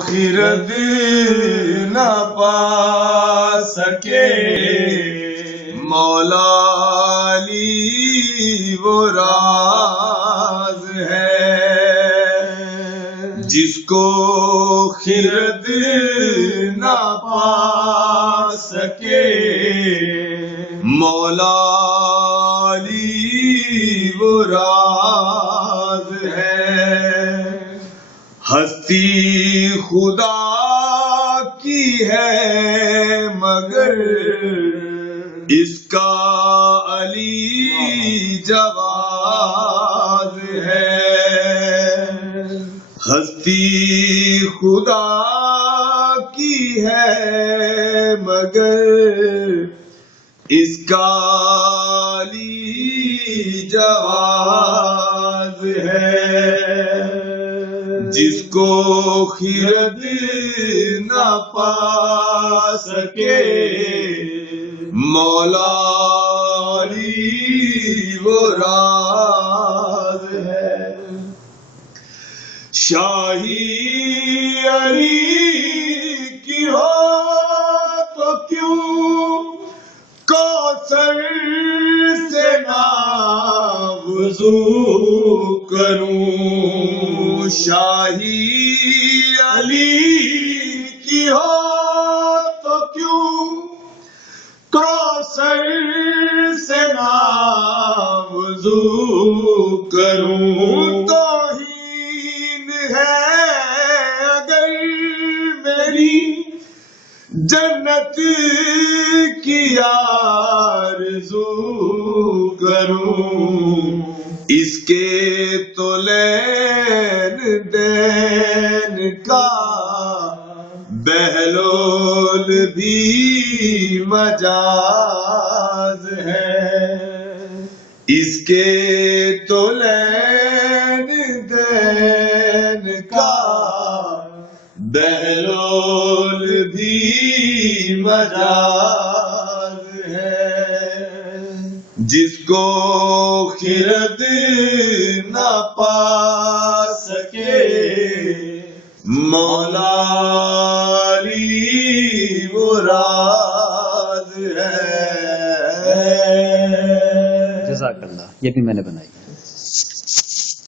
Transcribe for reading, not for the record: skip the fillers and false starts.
خرد نہ پا سکے مولا علی وہ راز ہے، جس کو خرد نہ پا سکے مولا علی وہ راز ہے۔ ہستی خدا کی ہے مگر اس کا علی جواز ہے۔ ہستی خدا کی ہے مگر اس کا علی جواز ہے، جس کو خرد نہ پا سکے مولا علی وہ راز ہے۔ شاہی علی کی ہو تو کیوں کوثر سے نہ وضو کروں، شاہی علی کی ہو تو کیوں کوثر سے نہ وضو کروں۔ توہین ہے اگر میری جنت کی آرزو کروں، اس کے تو لین دین کا بہلول بھی مجاز ہے، اس کے تو لین دین کا بہلول بھی مجاز ہے، جس کو خرد نہ پا سکے مولا علی وہ راز ہے۔ جزاک اللہ، یہ بھی میں نے بنائی۔